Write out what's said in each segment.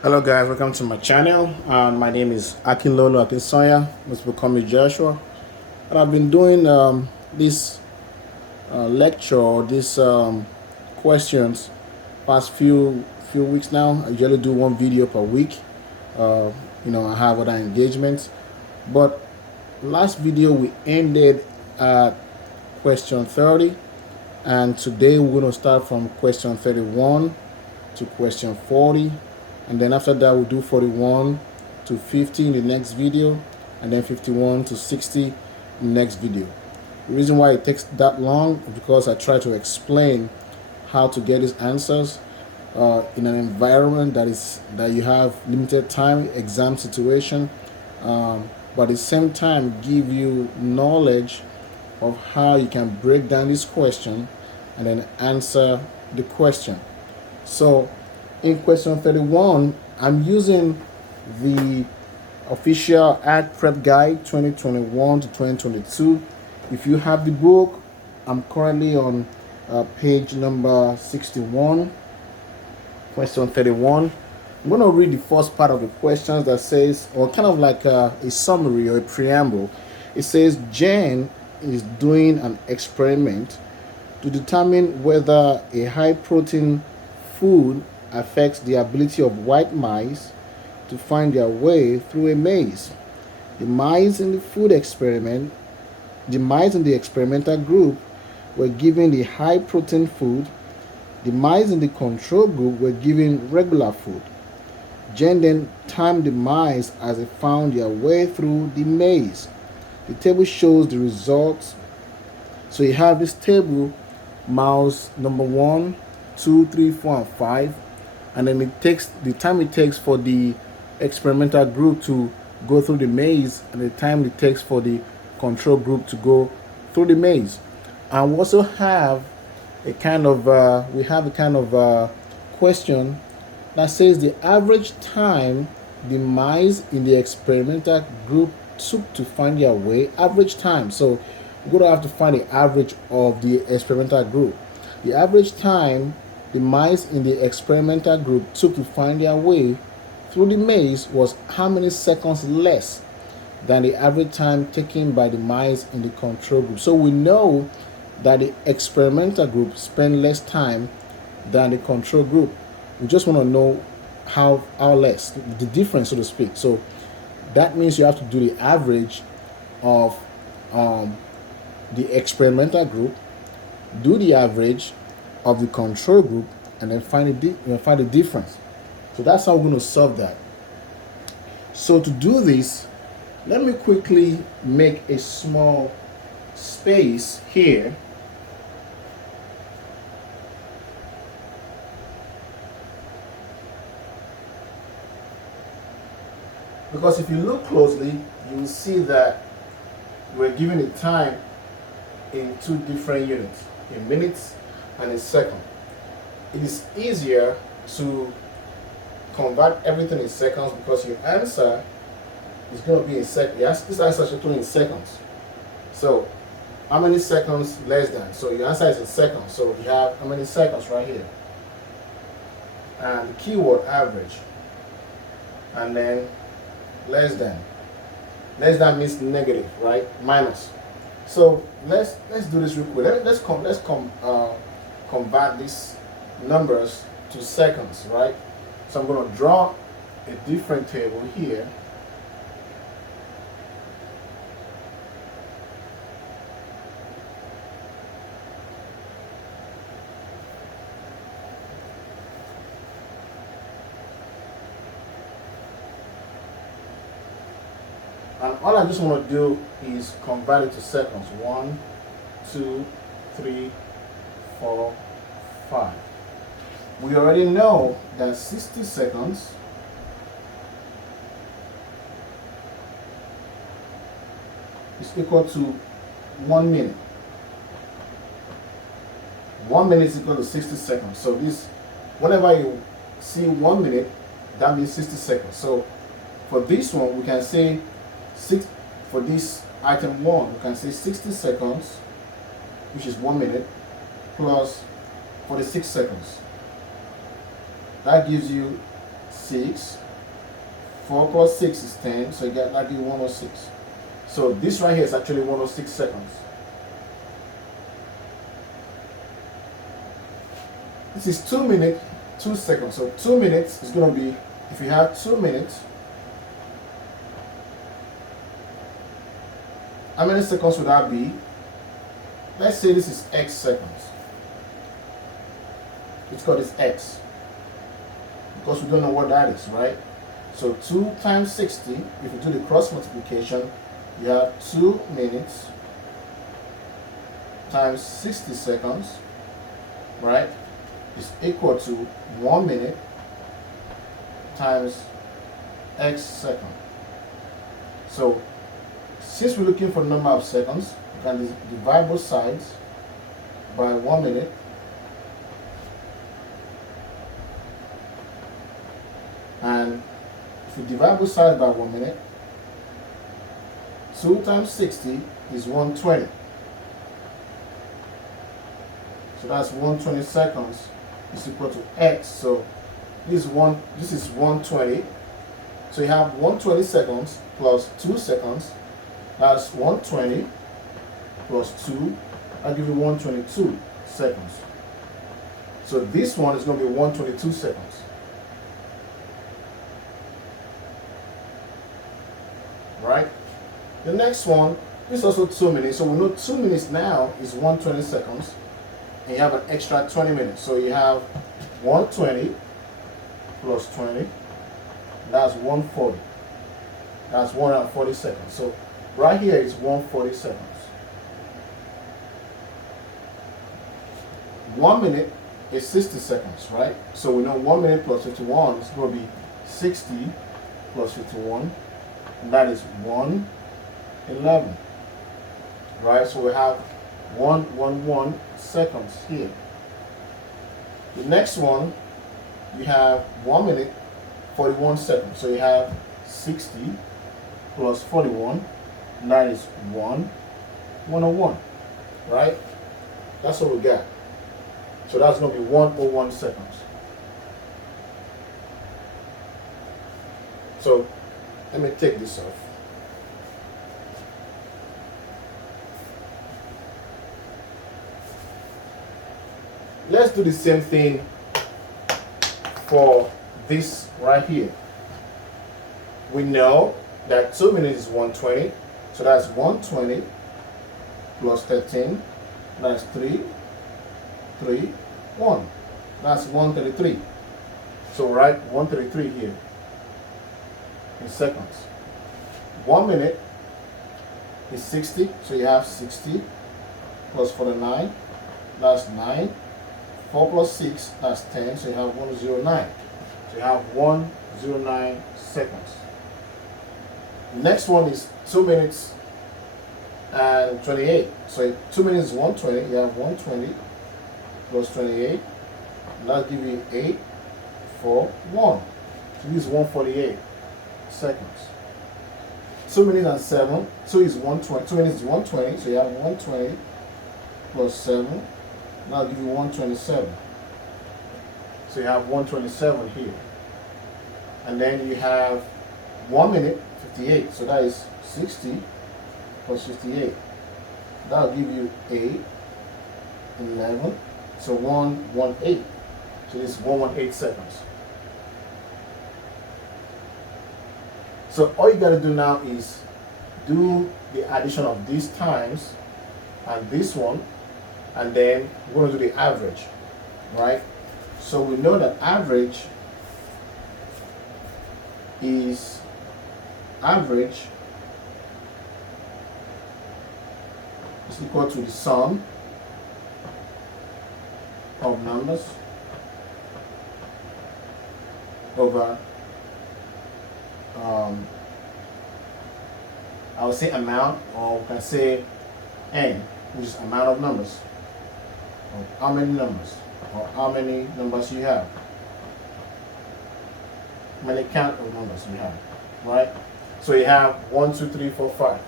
Hello guys, welcome to my channel. My name is Akinlolo Akinsoya. Most people call me Joshua. And I've been doing this lecture, these questions past few weeks now. I usually do one video per week. Uh, I have other engagements. But last video we ended at question 30. And today we're going to start from question 31 to question 40. And then after that we'll do 41 to 50 in the next video, and then 51 to 60 in the next video. The reason why it takes that long is because I try to explain how to get these answers in an environment that you have limited time, exam situation, but at the same time give you knowledge of how you can break down this question and then answer the question. So in question 31, I'm using the official Ag Prep Guide 2021 to 2022. If you have the book, I'm currently on page number 61, question 31. I'm going to read the first part of the questions that says, or kind of like a summary or a preamble. It says, Jen is doing an experiment to determine whether a high protein food affects the ability of white mice to find their way through a maze. The mice in the experimental group were given the high protein food. The mice in the control group were given regular food. Jen then timed the mice as they found their way through the maze. The table shows the results. So you have this table, mouse number 1, 2, 3, 4, and 5, and then it takes the time it takes for the experimental group to go through the maze and the time it takes for the control group to go through the maze. And we also have a kind of question that says the average time the mice in the experimental group took to find their way. Average time. So we're going to have to find the average of the experimental group. The average time the mice in the experimental group took to find their way through the maze was how many seconds less than the average time taken by the mice in the control group. So we know that the experimental group spent less time than the control group. We just want to know how less, the difference, so to speak. So that means you have to do the average of the experimental group, do the average of the control group, and then find the difference. So that's how we're going to solve that. So to do this, let me quickly make a small space here. Because if you look closely, you will see that we're given the time in two different units, in minutes and in seconds. It is easier to convert everything in seconds because your answer is going to be in seconds. Yes, this answer is actually in seconds. So how many seconds less than? So your answer is in seconds. So you have how many seconds right here? And the keyword average. And then less than. Less than means negative, right? Minus. So let's do this real quick. Let's convert these numbers to seconds, right? So I'm going to draw a different table here. And all I just want to do is convert it to seconds. 1, 2, 3, 4, 5. We already know that 60 seconds is equal to 1 minute. 1 minute is equal to 60 seconds. So this, whenever you see 1 minute, that means 60 seconds. So for this one, we can say for this item 1, we can say 60 seconds, which is 1 minute, plus 46 seconds. That gives you 6. 4 plus 6 is 10, so you get that give you 106. So this right here is actually 106 seconds. This is 2 minutes, 2 seconds. So 2 minutes is going to be, if you have 2 minutes, how many seconds would that be? Let's say this is x seconds. Let's call this x, because we don't know what that is, right? So 2 times 60, if you do the cross multiplication, you have 2 minutes times 60 seconds, right? Is equal to 1 minute times x second. So since we're looking for the number of seconds, we can divide both sides by 1 minute. And if we divide both sides by 1 minute, 2 times 60 is 120. So that's 120 seconds is equal to x. So this is 120. So you have 120 seconds plus 2 seconds. That's 120 plus 2. I'll give you 122 seconds. So this one is going to be 122 seconds. Right? The next one is also 2 minutes. So we know 2 minutes now is 120 seconds. And you have an extra 20 minutes. So you have 120 plus 20. That's 140. That's 140 seconds. So right here is 140 seconds. 1 minute is 60 seconds, right? So we know 1 minute plus 51 is going to be 60 plus 51. And that is 111. Right? So we have 111 seconds here. The next one, you have 1 minute 41 seconds. So you have 60 plus 41, and that is 101. Right? That's what we got. So that's going to be 101 seconds. So let me take this off. Let's do the same thing for this right here. We know that 2 minutes is 120. So that's 120 plus 13. That's 3, 1. That's 133. So write 133 here in seconds. 1 minute is 60. So you have 60 plus 49. That's 9. 4 plus 6, that's 10, so you have 109. So you have 109 seconds. The next one is 2 minutes and 28. So 2 minutes is 120, you have 120 plus 28, and that'll give you 8, 4, 1. So this is 148 seconds. 2 minutes and 7, 2 is 120, 2 minutes is 120, so you have 120 plus 7. Now I'll give you 127. So you have 127 here. And then you have 1 minute, 58. So that is 60 plus 58. That'll give you 8, 11. So 118. So this is 118 seconds. So all you got to do now is do the addition of these times and this one, and then we're going to do the average, right? So we know that average is equal to the sum of numbers over I would say amount, or we can say n, which is amount of numbers. How many numbers, or how many numbers you have, how many count of numbers you have, right? So you have 1, 2, 3, 4, 5.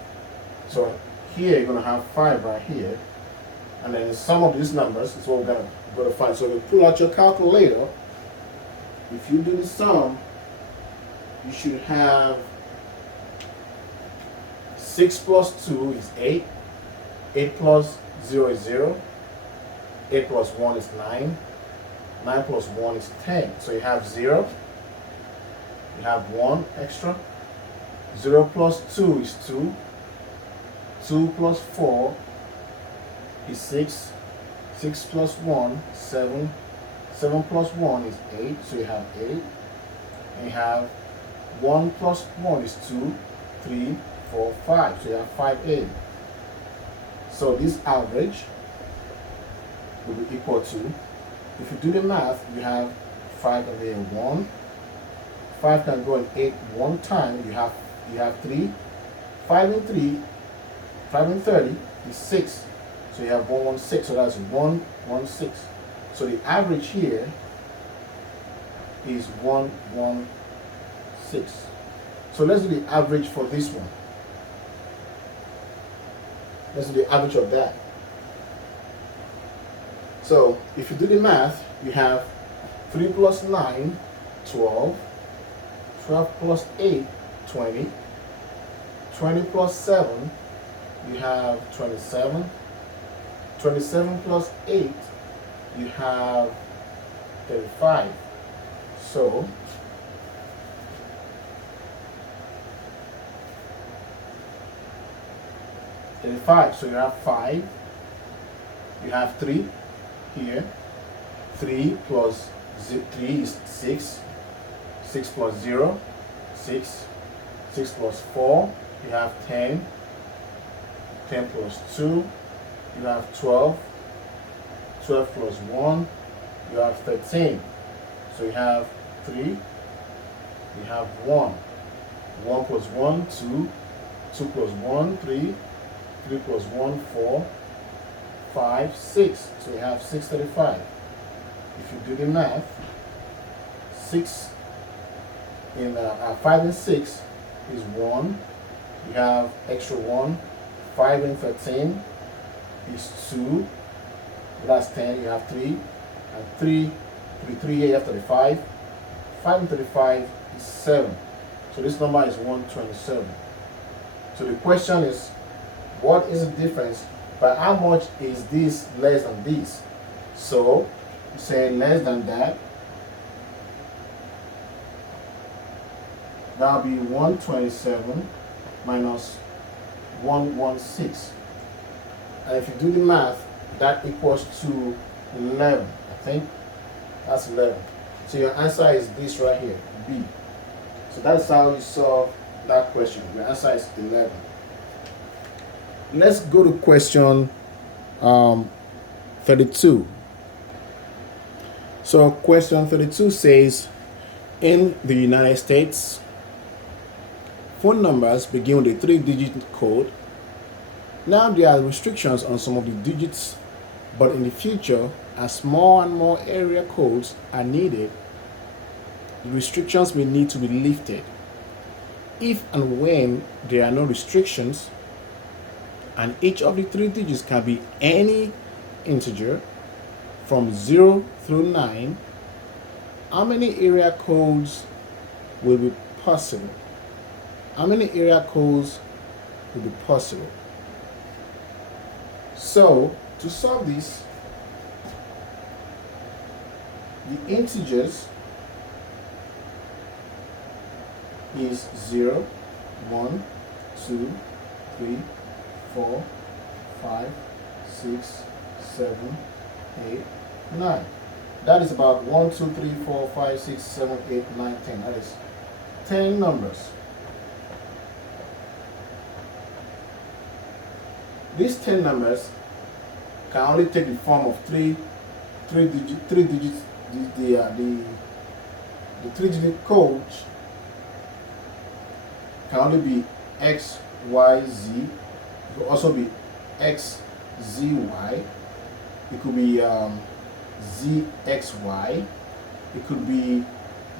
So here you're going to have 5 right here, and then the sum of these numbers is what we're going to find. So if you pull out your calculator, if you do the sum you should have 6 plus 2 is 8. 8 plus 0 is 0. 8 plus 1 is 9. 9 plus 1 is 10. So you have 0. You have 1 extra. 0 plus 2 is 2. 2 plus 4 is 6. 6 plus 1, 7. 7 plus 1 is 8. So you have 8. And you have 1 plus 1 is 2, 3, 4, 5. So you have 5A. So this average will be equal to, if you do the math, you have 5 over here, 1. 5 can go in 8 one time. You have 3. 5 and 3, 5 and 30 is 6. So you have 116. So that's 116. So the average here is 116. So let's do the average for this one. Let's do the average of that. So if you do the math, you have 3 plus 9, 12. 12 plus 8, 20. 20 plus 7, you have 27. 27 plus 8, you have 35. So so you have 5. You have 3 here. 3 plus 3 is 6. 6 plus 0, 6. 6 plus 4, you have 10. 10 plus 2, you have 12. 12 plus 1, you have 13. So you have 3, you have 1. 1 plus 1, 2. 2 plus 1, 3. 3 plus 1, 4. 5, 6. So you have 635. If you do the math, 6 in 5 and 6 is 1. You have extra 1. 5 and 13 is 2. That's 10. You have 3. And 3 here, you have 35. 5 and 35 is 7. So this number is 127. So the question is, what is the difference? By how much is this less than this? So you say less than that. That'll be 127 minus 116. And if you do the math, that equals to 11. I think that's 11. So your answer is this right here, B. So that's how you solve that question. Your answer is 11. Let's go to question 32. So question 32 says, in the United States, phone numbers begin with a 3-digit code. Now there are restrictions on some of the digits, but in the future, as more and more area codes are needed, the restrictions may need to be lifted. If and when there are no restrictions, and each of the 3 digits can be any integer from 0 through 9, how many area codes will be possible? How many area codes will be possible? So, to solve this, the integers is 0, 1, 2, 3, 4, 5, 6, 7, 8, 9. That is about 1, 2, 3, 4, 5, 6, 7, 8, 9, 10. That is 10 numbers. These 10 numbers can only take the form of three digits. The 3-digit code can only be X, Y, Z. It could also be X, Z, Y. It could be Z, X, Y. It could be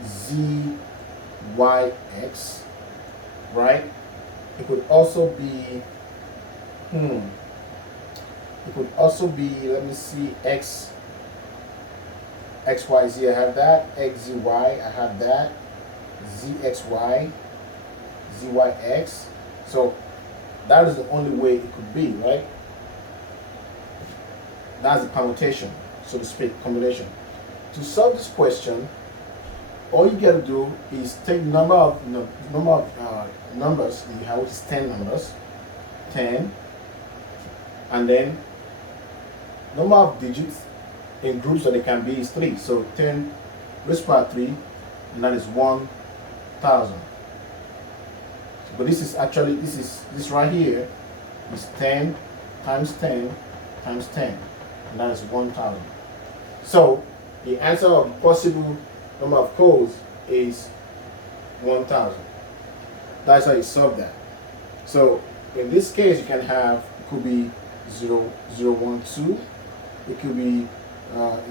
Z, Y, X. Right? It could also be it could also be, let me see, X, Y, Z, I have that. X, Z, Y, I have that. zxy, zyx. So that is the only way it could be, right? That's the permutation, so to speak, combination. To solve this question, all you got to do is take number of numbers you have, which is 10 numbers, 10, and then number of digits in groups that they can be is 3. So 10 raised to power 3, and that is 1,000. But this is actually, this right here is 10 times 10 times 10, and that is 1,000. So the answer of the possible number of codes is 1,000. That's how you solve that. So in this case, you can have, it could be 0, 0, 1, 2. It could be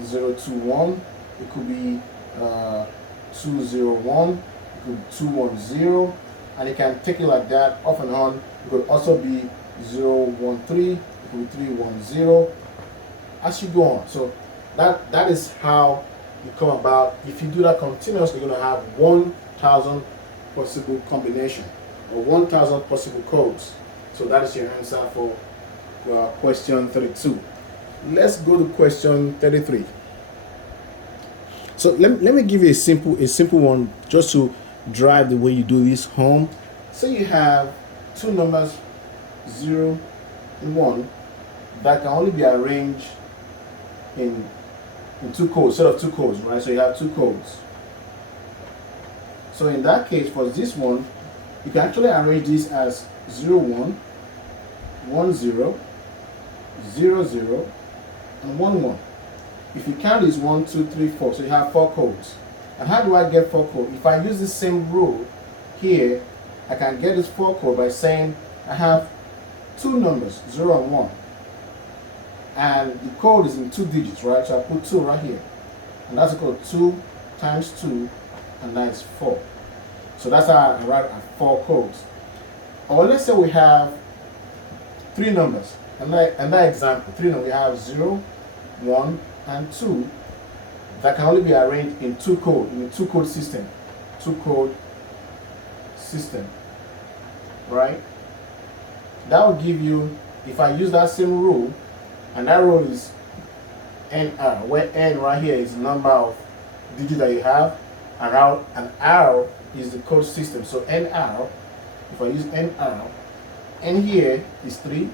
0, 2, 1. It could be 2, 0, 1. It could be 2, 1, 0. And you can take it like that off and on. It could also be 0, 1, 3. It could be 3, 1, 0. As you go on. So that is how you come about. If you do that continuously, you're going to have 1,000 possible combination or 1,000 possible codes. So that is your answer for question 32. Let's go to question 33. So let me give you a simple one just to drive the way you do this home. Say you have two numbers 0 and 1 that can only be arranged in two codes, instead of two codes, right? So you have two codes. So in that case, for this one, you can actually arrange this as 0, 1, 1, 0, 0, 0, and 1, 1. If you count this 1, 2, 3, 4, so you have 4 codes. And how do I get 4 codes? If I use the same rule here, I can get this 4 code by saying I have two numbers, 0 and 1. And the code is in 2 digits, right? So I put 2 right here. And that's equal to 2 times 2, and that's 4. So that's how I write 4 codes. Or let's say we have 3 numbers. And that example, 3 numbers, we have 0, 1, and 2 that can only be arranged in 2 code, in a 2 code system. 2 code system, right? That will give you, if I use that same rule, and that rule is NR, where N right here is the number of digits that you have, and R is the code system. So NR, if I use NR, N here is 3,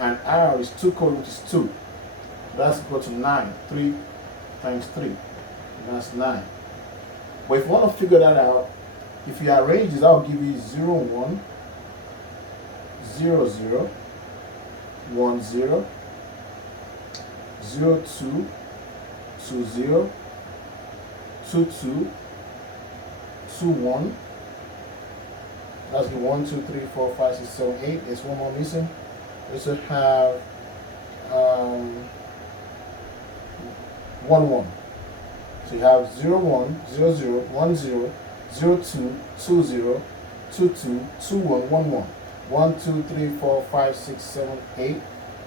and R is 2 code, which is 2. That's equal to 9. 3 times 3, and that's 9. But if you want to figure that out, if you arrange this, that will give you 0, 1, 0, 0, 1, 0, 0, 2, 2, 0, 2, 2, 2, 1. That's the 1, 2, 3, 4, 5, 6, 7, 8. There's one more missing. We also have 1, 1. So you have 0, 1, 0, 0, 1, 0, 0, 2, 2, 0, 2, 2, 2, 1, 1, 1. 1, 2, 3, 4, 5, 6, 7, 8.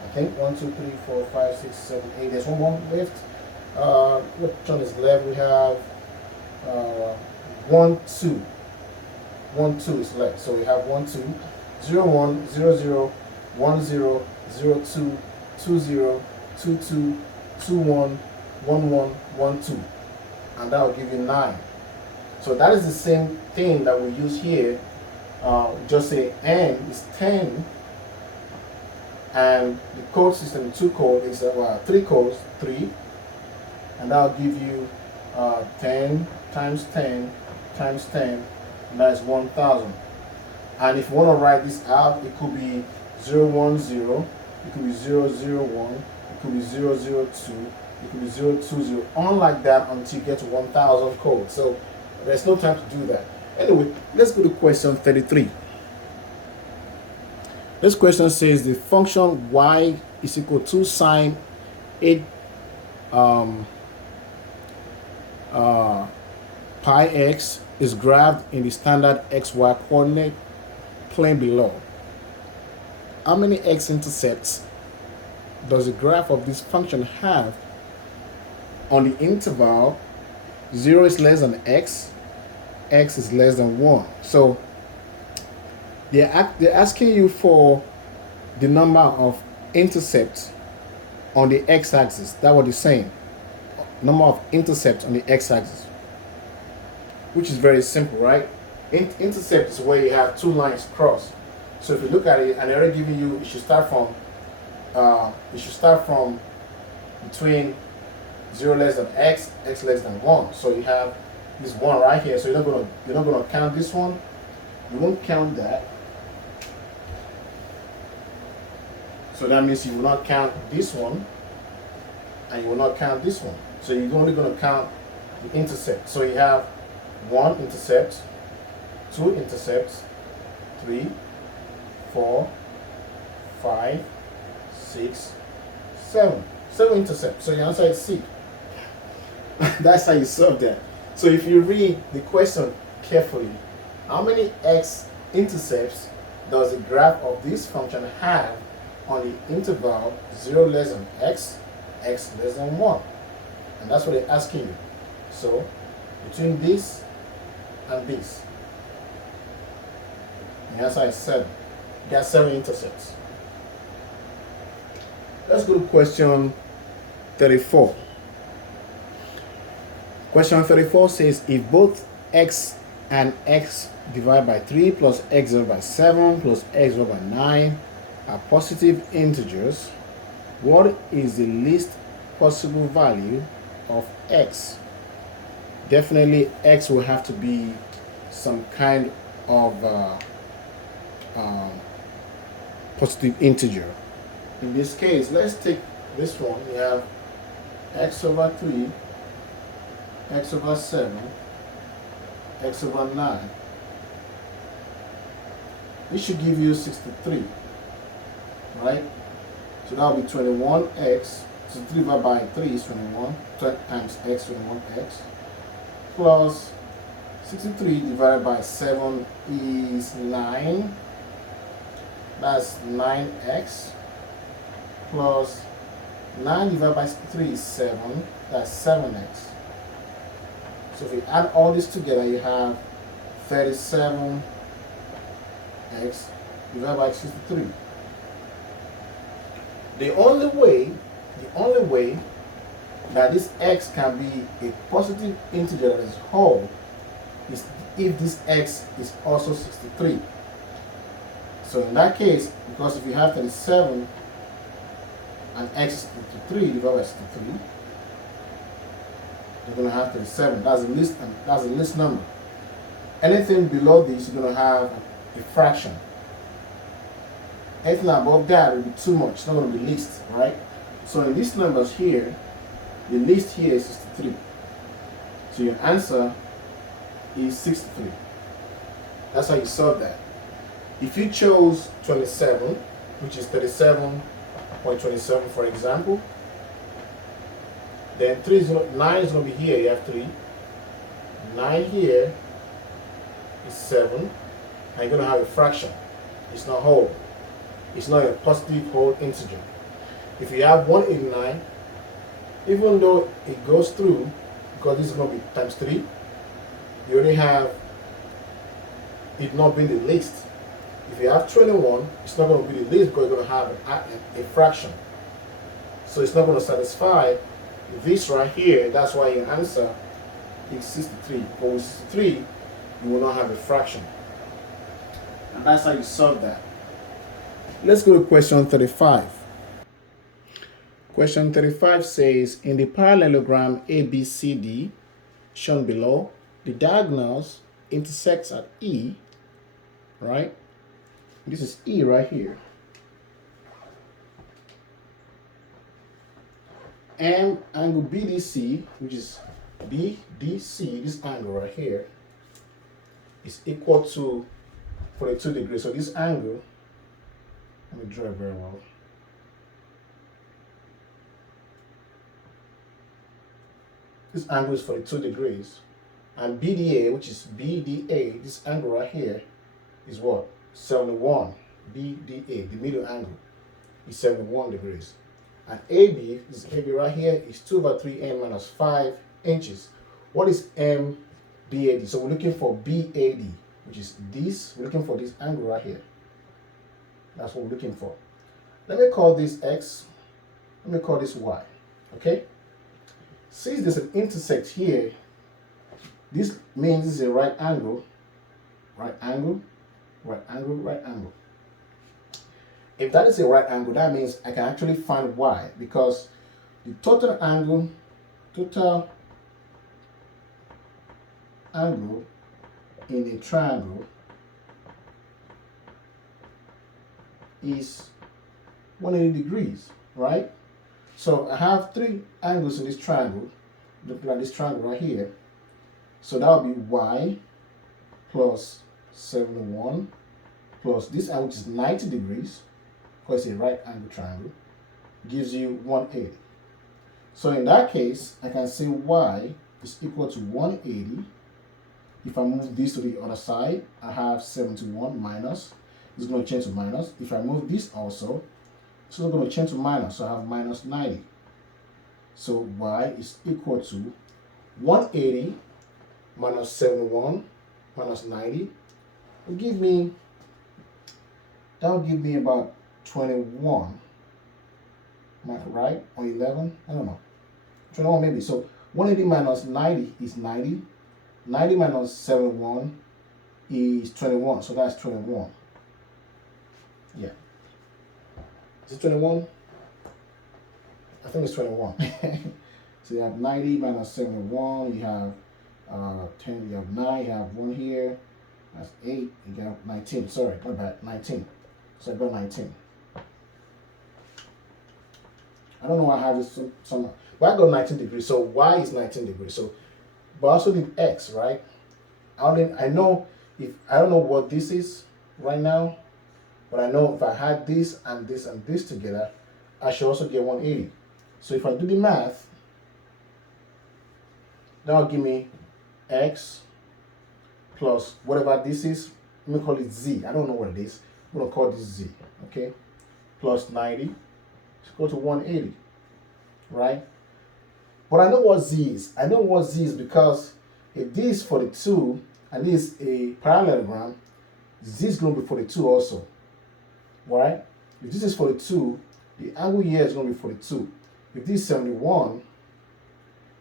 I think 1, 2, 3, 4, 5, 6, 7, 8. There's one more left. Which one is left? We have 1, 2. 1, 2 is left. So we have 1, 2, 0, 1, 0, 0, 1, 0, 0, 2, 2, 0, 2, 2, 2, 1, 1, 1, 1, 2. And that will give you 9. So that is the same thing that we use here. Just say N is 10, and the code system, 2 code, is 3 codes, 3, and that will give you 10 times 10 times 10, and that is 1,000. And if you want to write this out, it could be 0, 1, 0, it could be 0, 0, 1, it could be 0, 0, 2, it could be 0, 2, 0, on like that until you get to 1,000 codes. So there's no time to do that. Anyway, let's go to question 33. This question says the function y is equal to sine 8 pi x is graphed in the standard xy coordinate plane below. How many x-intercepts does the graph of this function have on the interval 0 is less than x x is less than 1. So they're asking you for the number of intercepts on the x-axis. That's what they're saying. Number of intercepts on the x-axis, which is very simple, right? Intercept is where you have two lines cross. So if you look at it, and they're already giving you, it should start from between 0 less than x, x less than 1. So you have this 1 right here. So you're not gonna count this one. You won't count that. So that means you will not count this one, and you will not count this one. So you're only going to count the intercept. So you have 1 intercept, 2 intercepts, 3, 4, 5, 6, 7. 7 intercepts. So your answer is C. That's how you solve that. So if you read the question carefully, how many x intercepts does the graph of this function have on the interval 0 less than x, x less than 1? And that's what they're asking you. So between this and this, the answer is 7. You got 7 intercepts. Let's go to question 34. Question 34 says, if both x and x divided by 3 plus x divided by 7 plus x divided by 9 are positive integers, what is the least possible value of x? Definitely x will have to be some kind of positive integer. In this case, let's take this one. We have x over 3, x over 7, x over 9. This should give you 63, right? So that will be 21x. So 3 divided by 3 is 21 times x, 21x, plus 63 divided by 7 is 9. That's 9x, plus 9 divided by 3 is 7. That's 7x. So if you add all this together, you have 37x divided by 63. The only way that this x can be a positive integer that is whole is if this x is also 63. So in that case, because if you have 37 and x is 53 divided by 63, you're going to have 37. That's the least number. Anything below this, you're going to have a fraction. Anything above that will be too much. It's not going to be least, right? So in these numbers here, the least here is 63. So your answer is 63. That's how you solve that. If you chose 27, which is 37.27 for example, then 9 is going to be here. You have 3. 9 here is 7. And you're going to have a fraction. It's not whole. It's not a positive whole integer. If you have 189, even though it goes through, because this is going to be times 3, you only have it not being the least. If you have 21, it's not going to be the least because you're going to have a fraction. So it's not going to satisfy this right here. That's why your answer is 63. But with 63, you will not have a fraction. And that's how you solve that. Let's go to question 35. Question 35 says, in the parallelogram ABCD shown below, the diagonals intersect at E, right? This is E right here. And angle BDC, which is BDC, this angle right here, is equal to 42 degrees. So this angle, let me draw it very well. This angle is 42 degrees. And BDA, which is BDA, this angle right here, is what? 71. BDA, the middle angle, is 71 degrees. And AB, this AB right here, is 2/3 m minus 5 inches. What is m BAD. So we're looking for BAD, which is this. We're looking for this angle right here. That's what we're looking for. Let me call this X. Let me call this Y. Okay? Since there's an intersect here, this means this is a right angle, right angle, right angle, right angle. If that is a right angle, that means I can actually find Y, because the total angle in a triangle is 180 degrees, right? So I have three angles in this triangle, looking at this triangle right here. So that would be Y plus 71 plus this angle, which is 90 degrees, because it's a right angle triangle, gives you 180. So in that case, I can say Y is equal to 180. If I move this to the other side, I have 71 minus. It's going to change to minus. If I move this also, it's also going to change to minus. So I have minus 90. So Y is equal to 180 minus 71 minus 90 will give me, that will give me about 21. Am I right? Or 11? I don't know. 21 maybe. So 180 minus 90 is 90. 90 minus 71 is 21. So that's 21. Yeah. Is it 21? I think it's 21. So you have 90 minus 71. You have 10. You have 9. You have 1 here. That's 8. You got 19. Sorry, my bad. 19. So I got 19. I don't know why I have this some, but I got 19 degrees. So Y is 19 degrees. So, but I also need X, right? I know if I don't know what this is right now, but I know if I had this and this and this together, I should also get 180. So if I do the math, that'll give me X plus whatever this is. Let me call it Z. I don't know what it is. I'm gonna call this Z. Okay, plus 90. Let's go to 180, right? But I know what Z is. I know what Z is because if this is 42 and this is a parallelogram, Z is going to be 42 also, right? If this is 42, the angle here is going to be 42. If this is 71,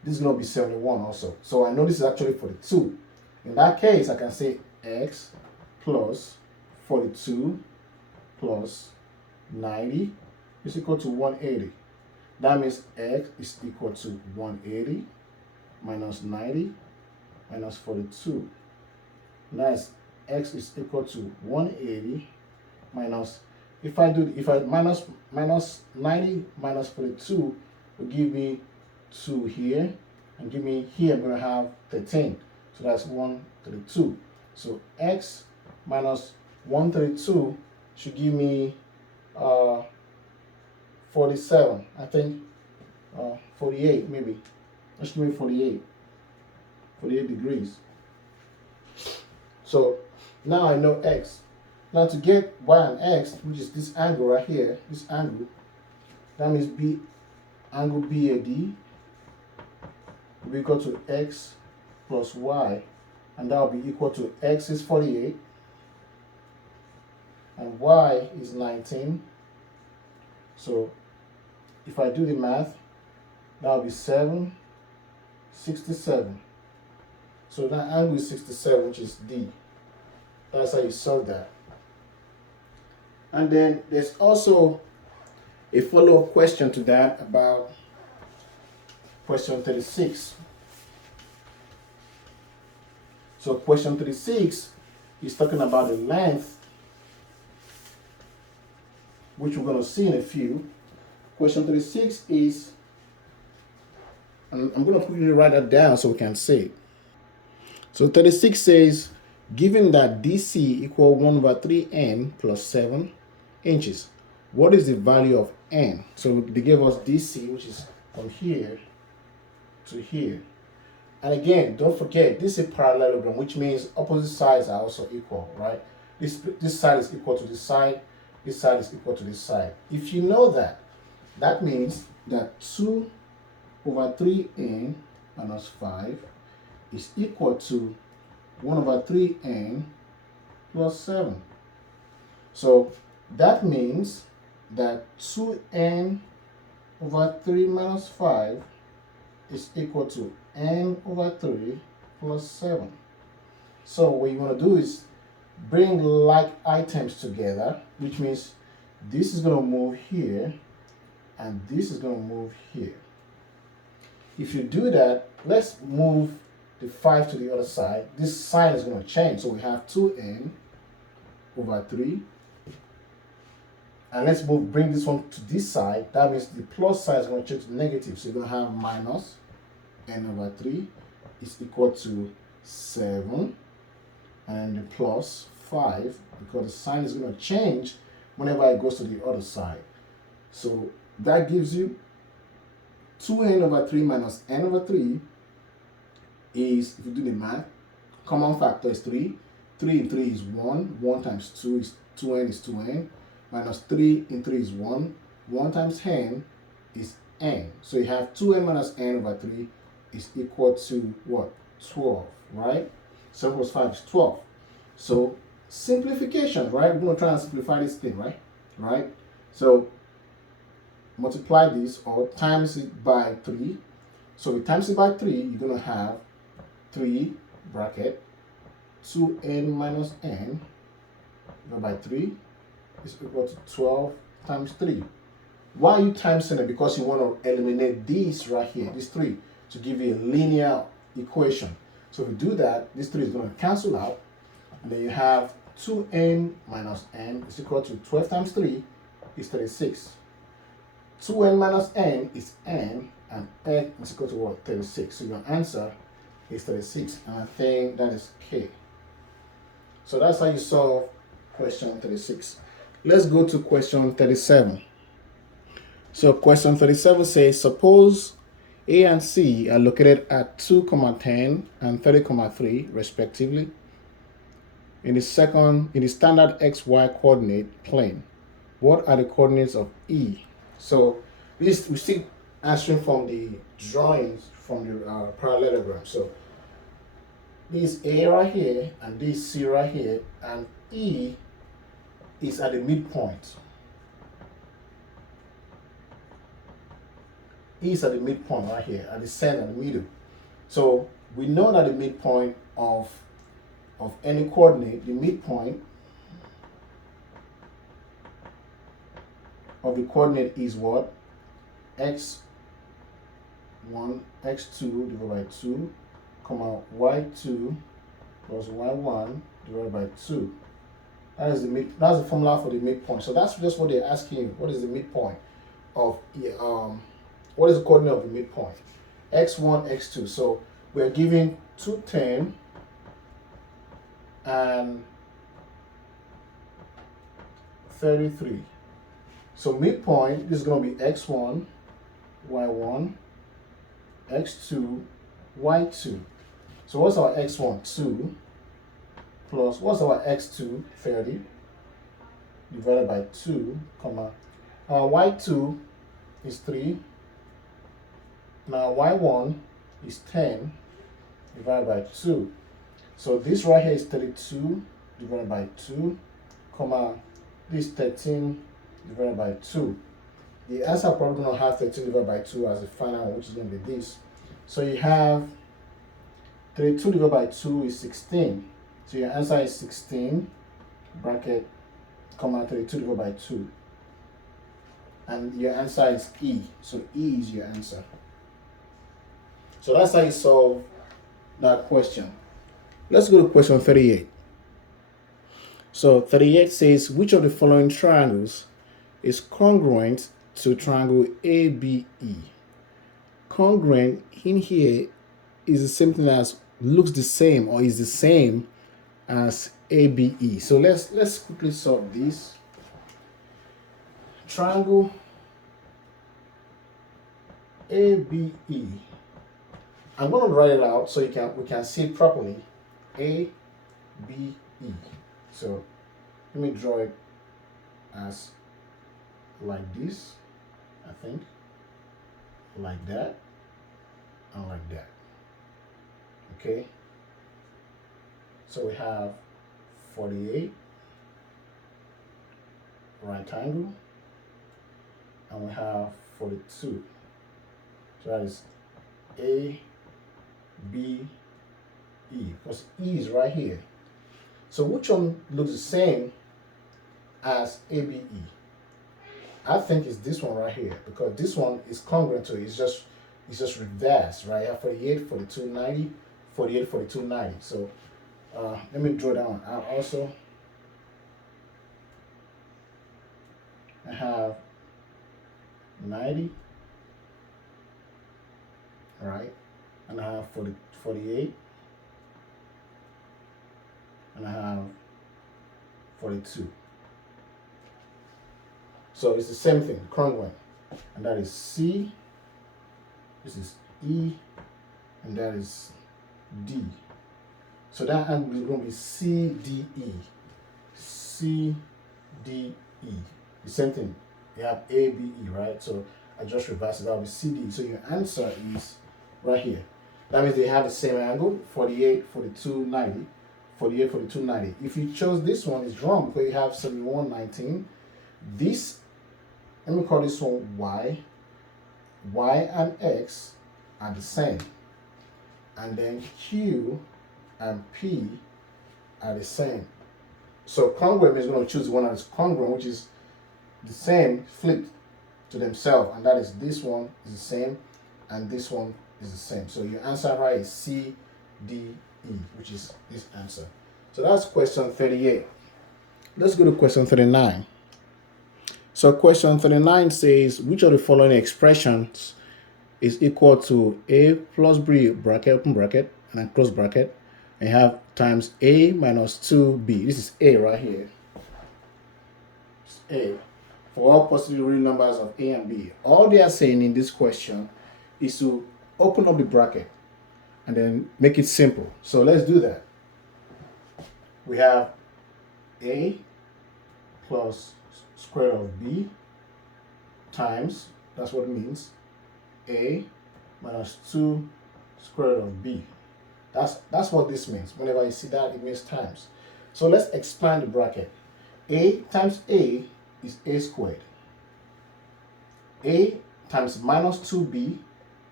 this is going to be 71 also. So I know this is actually 42. In that case, I can say X plus 42 plus 90 is equal to 180. That means X is equal to 180 minus 90 minus 42. Nice. X is equal to 180 minus, if I minus 90 minus 42 will give me 2 here, and give me here I'm going to have 13. So that's 132. So X minus 132 should give me 47, I think, 48 maybe. Let's give me 48 degrees. So now I know X. Now to get Y and X, which is this angle right here, this angle, that means angle BAD will be equal to X plus Y, and that will be equal to X is 48 and Y is 19. So if I do the math, that will be 67. So that angle is 67, which is D. That's how you solve that. And then there's also a follow-up question to that about question 36. So question 36 is talking about the length, which we're going to see in a few. Question 36 is, and I'm going to quickly write that down so we can see it. So 36 says, given that DC equal 1/3n plus 7 inches, what is the value of n? So they gave us DC, which is from here to here. And again, don't forget, this is a parallelogram, which means opposite sides are also equal, right? This side is equal to this side, this side is equal to this side. If you know that, that means that 2/3n minus 5 is equal to 1 over 3n plus 7. So that means that 2n over 3 minus 5 is equal to n over 3 plus 7. So what you want to do is bring like items together, which means this is going to move here and this is going to move here. If you do that, let's move the 5 to the other side. This sign is going to change. So we have 2n over 3. And let's bring this one to this side. That means the plus side is going to change to negative. So you're going to have minus n over 3 is equal to 7. And the plus 5, because the sign is going to change whenever it goes to the other side. So that gives you 2n over 3 minus n over 3 is, if you do the math, common factor is 3. 3 in 3 is 1. 1 times 2 is 2n is 2n. Minus 3 in 3 is 1. 1 times n is n. So you have 2n minus n over 3 is equal to what? 12, right? 7 plus 5 is 12. So simplification, right? We're going to try and simplify this thing, right? So multiply this or times it by 3. So we times it by 3, you're going to have 3 bracket 2n minus n divided by 3 is equal to 12 times 3. Why are you timesing it? Because you want to eliminate this right here, this 3, to give you a linear equation. So if we do that, this 3 is going to cancel out, and then you have 2n minus n is equal to 12 times 3 is 36. 2n minus n is n, and n is equal to what? 36. So your answer is 36, and I think that is K. So that's how you solve question 36. Let's go to question 37. So question 37 says, suppose A and C are located at 2, 10 and 30, 3 respectively in the standard XY coordinate plane. What are the coordinates of E? So this we see answering from the drawings from the parallelogram. So this A right here and this C right here, and E is at the midpoint. E is at the midpoint right here, at the center, the middle. So we know that the midpoint of any coordinate, the midpoint of the coordinate is what? X1, x2 divided by 2, comma, y2 plus y1 divided by 2. That's the formula for the midpoint. So that's just what they're asking you. What is the midpoint of what is the coordinate of the midpoint? X1, x2. So we're given 210 and 33. So midpoint, this is going to be x1, y1, x2, y2. So what's our x1? 2 plus, what's our x2? 30 divided by 2, comma. Our y2 is 3. Now y1 is 10 divided by 2. So this right here is 32 divided by 2, comma, this 13 divided by 2. The answer probably going to have 13 divided by 2 as the final one, which is going to be this. So you have 32 divided by 2 is 16. So your answer is 16, bracket, comma, 32 divided by 2. And your answer is E. So E is your answer. So that's how you solve that question. Let's go to question 38. So 38 says, which of the following triangles is congruent to triangle ABE? Congruent in here is the same thing as looks the same or is the same as ABE. So let's quickly solve this. Triangle ABE. I'm going to write it out so we can see it properly. ABE. So let me draw it as like this, I think, like that, and like that. Okay, so we have 48 right angle, and we have 42. So that is A, B, E, because E is right here. So which one looks the same as ABE? I think it's this one right here, because this one is congruent to it. It's just reversed, right? I have 48, 42, 90, 48, 42, 90. So let me draw that one out also. I have 90, right? And I have 48, and I have 42. So it's the same thing, congruent. And that is C, this is E, and that is D. So that angle is going to be CDE. CDE. The same thing. You have ABE, right? So I just reverse it. That will be CDE. So your answer is right here. That means they have the same angle, 48, 42, 90. 48, 42, 90. If you chose this one, it's wrong because you have 71, 19. This, let me call this one Y. Y and X are the same. And then Q and P are the same. So congruent is going to choose the one that is congruent, which is the same flipped to themselves. And that is this one is the same, and this one is the same. So your answer right is C, D, E, which is this answer. So that's question 38. Let's go to question 39. So question 39 says, which of the following expressions is equal to A plus B bracket, open bracket, and then close bracket, and you have times A minus 2B. This is A right here. It's A. For all positive real numbers of A and B. All they are saying in this question is to open up the bracket and then make it simple. So let's do that. We have A plus square root of B times, that's what it means, A minus 2 square root of B. That's what this means. Whenever you see that, it means times. So let's expand the bracket. A times A is A squared. A times minus 2B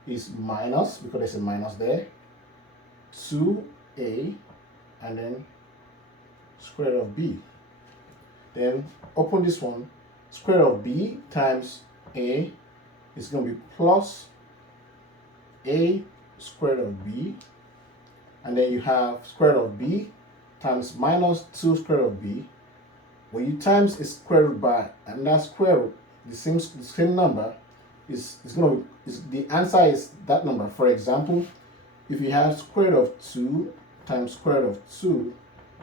is minus, because there's a minus there, 2A, and then square root of B. Then open this one, square root of B times A is going to be plus A square root of B, and then you have square root of B times minus 2 square root of B. When you times a square root by another square root, the same number is going to be, the answer is that number. For example, if you have square root of 2 times square root of 2,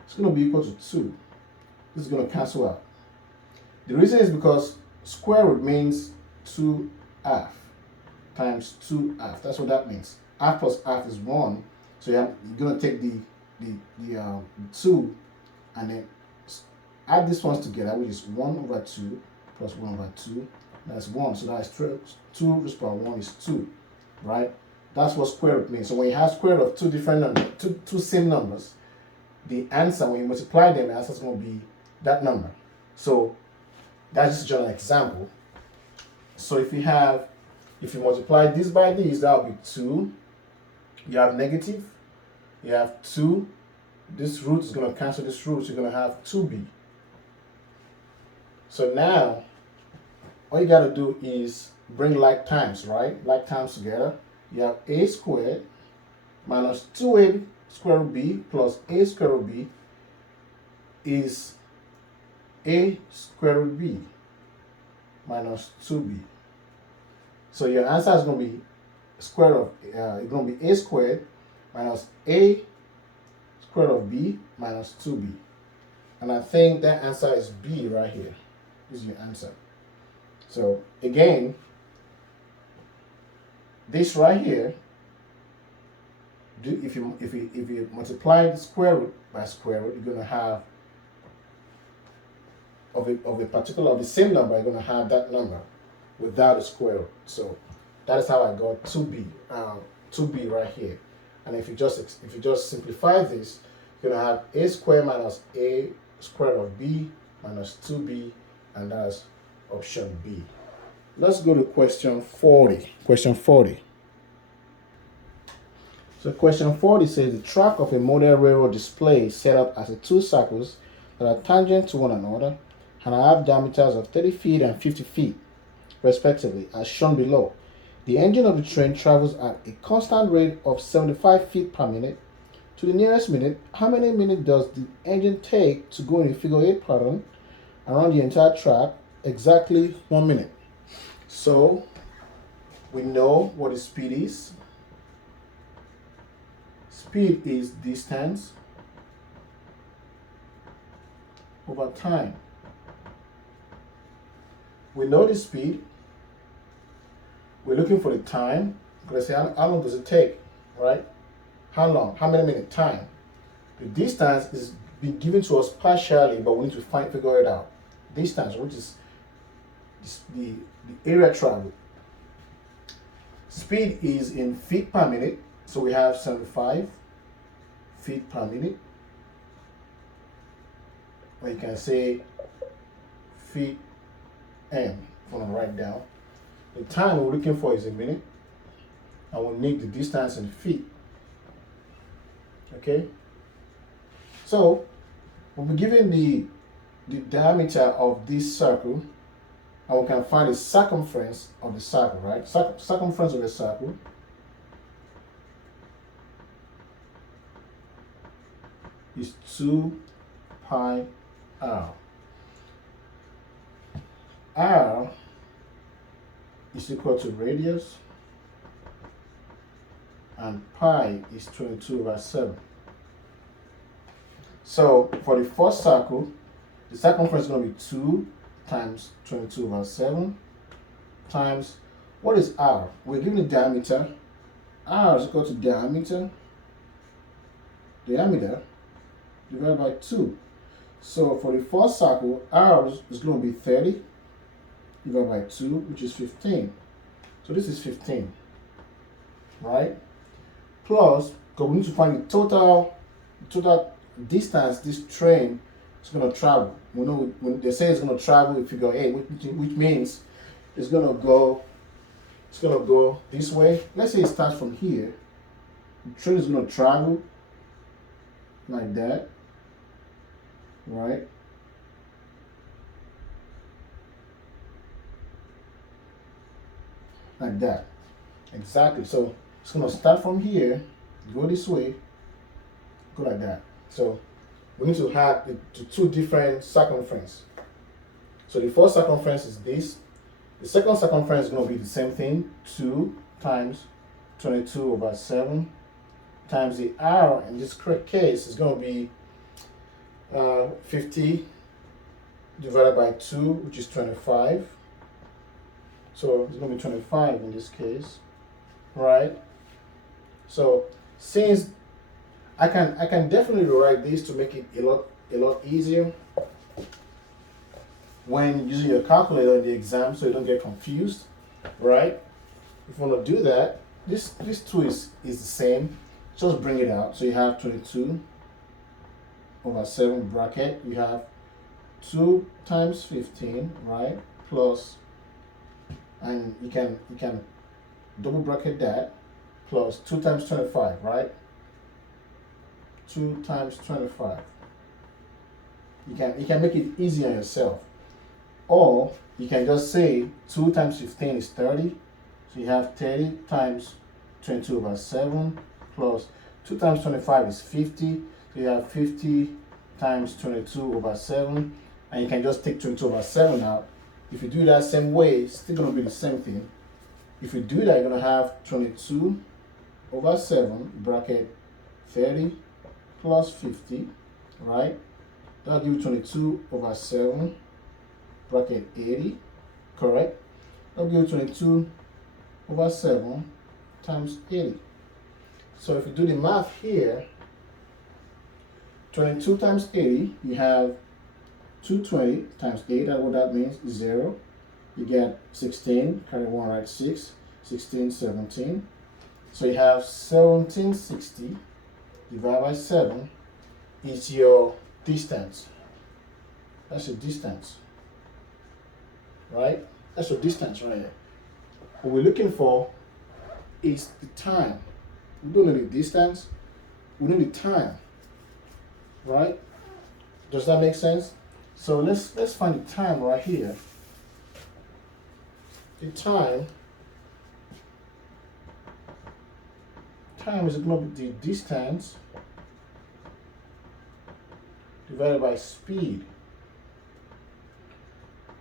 it's going to be equal to 2. This is going to cancel out. The reason is because square root means 2 half times 2 half. That's what that means. Half plus half is 1. So you're going to take the 2 and then add these ones together, which is 1 over 2 plus 1 over 2. That's 1. So that's 2 raised by 1 is 2, right? That's what square root means. So when you have square root of two different numbers, two same numbers, the answer, when you multiply them, the answer is going to be that number. So that's just an example. So if you multiply this by this, that will be 2. You have negative. You have 2. This root is going to cancel this root. So you're going to have 2b. So now, all you got to do is bring like times, right? Like times together. You have a squared minus 2a square root b plus a square root b is a square root b minus 2b. So your answer is going to be square root of, it's going to be a squared minus a square root of b minus 2b. And I think that answer is B right here. This is your answer. So again, this right here, if you multiply the square root by square root, you're going to have of the same number, you're going to have that number without a square root. So that is how I got 2b right here. And if you just simplify this, you're gonna have a squared minus a squared of b minus 2b, and that's option B. Let's go to question 40. Question 40. So question 40 says the track of a model railroad display is set up as a two circles that are tangent to one another and have diameters of 30 feet and 50 feet, respectively, as shown below. The engine of the train travels at a constant rate of 75 feet per minute. To the nearest minute, how many minutes does the engine take to go in a figure 8 pattern around the entire track? Exactly 1 minute. So we know what the speed is. Speed is distance over time. We know the speed. We're looking for the time. Because how long does it take, right? How long? How many minutes? Time. The distance is being given to us partially, but we need to figure it out. Distance, which is the area traveled. Speed is in feet per minute, so we have 75 feet per minute. Or you can say feet m, if you want to write down. The time we're looking for is a minute, and we'll need the distance in feet. Okay? So, we'll be given the diameter of this circle, and we can find the circumference of the circle, right? Circumference of the circle is 2 pi r. R is equal to radius, and pi is 22/7. So for the first circle, the circumference is going to be 2 times 22/7 times, what is r? We're given the diameter. R is equal to diameter divided by 2. So for the first circle, r is going to be 30 divided by 2, which is 15. So this is 15, right? Plus, because we need to find the total distance this train is going to travel. We know when they say it's going to travel in figure 8, which means it's going to go this way. Let's say it starts from here. The train is going to travel like that, right? Like that. Exactly. So it's going to start from here, go this way, go like that. So we need to have the two different circumferences. So the first circumference is this. The second circumference is going to be the same thing, 2 times 22/7 times the r in this case is going to be 50 divided by 2, which is 25. So it's going to be 25 in this case, right? So since I can definitely rewrite this to make it a lot easier when using your calculator in the exam, so you don't get confused, right? If you want to do that, this 2 is the same. Just bring it out. So you have 22/7 bracket. You have 2 times 15, right? Plus, and you can double bracket that, plus 2 times 25, right? 2 times 25. You can make it easy on yourself. Or you can just say 2 times 15 is 30. So you have 30 times 22/7 plus 2 times 25 is 50. So you have 50 times 22/7. And you can just take 22/7 out. If you do that same way, it's still going to be the same thing. If you do that, you're going to have 22/7 bracket 30 plus 50, right? That'll give you 22/7 bracket 80, correct? That'll give you 22/7 times 80. So if you do the math here, 22 times 80, you have 220 times 8, that's what that means, 0. You get 16, carry 1, right, 6, 16, 17. So you have 1760 divided by 7 is your distance. That's your distance, right? That's your distance right here. What we're looking for is the time. We don't know the distance, we know the time, right? Does that make sense? So let's find the time right here. The time is going to be the distance divided by speed.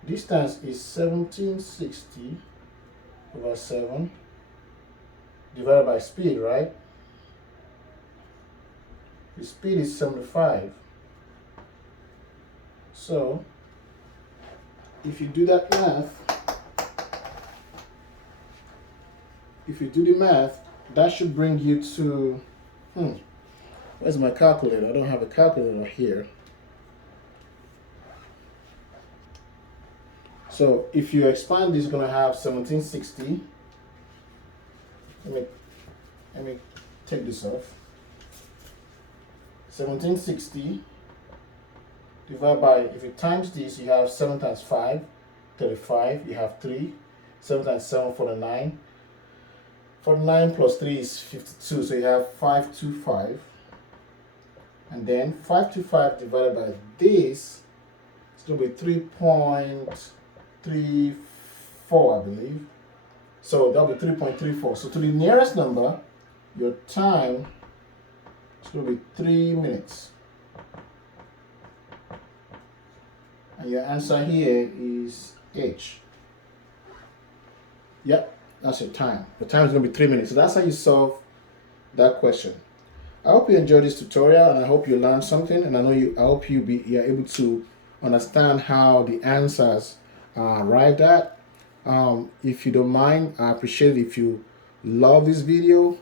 Distance is 1760 over 7 divided by speed, right? The speed is 75. So if you do that math, if you do the math, that should bring you to, where's my calculator? I don't have a calculator here. So if you expand this, you're going to have 1760. Let me take this off. 1760 divided by, if you times this, you have 7 times 5, 35, you have 3. 7 times 7, 49. 49 plus 3 is 52, so you have 525. And then 525 divided by this, it's going to be 3.34, I believe. So that'll be 3.34. So to the nearest number, your time is going to be 3 minutes. And your answer here is H. Yep, that's your time. The time is going to be 3 minutes. So that's how you solve that question. I hope you enjoyed this tutorial, and I hope you learned something. And I hope you're able to understand how the answers are arrived at. If you don't mind, I appreciate it if you love this video.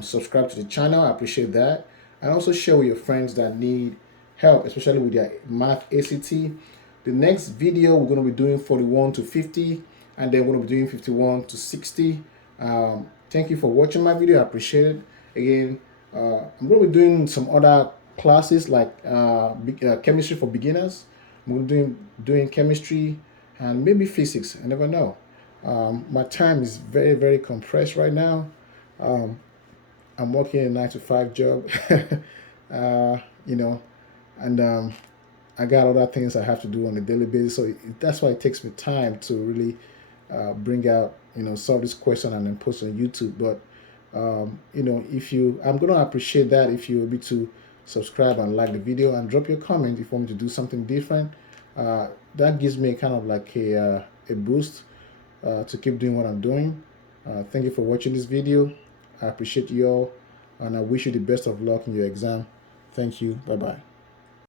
Subscribe to the channel. I appreciate that. And also share with your friends that need help, especially with their math ACT. The next video, we're going to be doing 41 to 50, and then we're going to be doing 51 to 60. Thank you for watching my video. I appreciate it. Again, I'm going to be doing some other classes like chemistry for beginners. I'm going to be doing chemistry and maybe physics. I never know. My time is very, very compressed right now. I'm working a 9-to-5 job, and I got other things I have to do on a daily basis. So that's why it takes me time to really bring out, solve this question and then post on YouTube. But, I'm going to appreciate that if you're able to subscribe and like the video and drop your comment if you want me to do something different. That gives me kind of like a boost to keep doing what I'm doing. Thank you for watching this video. I appreciate you all, and I wish you the best of luck in your exam. Thank you. Bye-bye.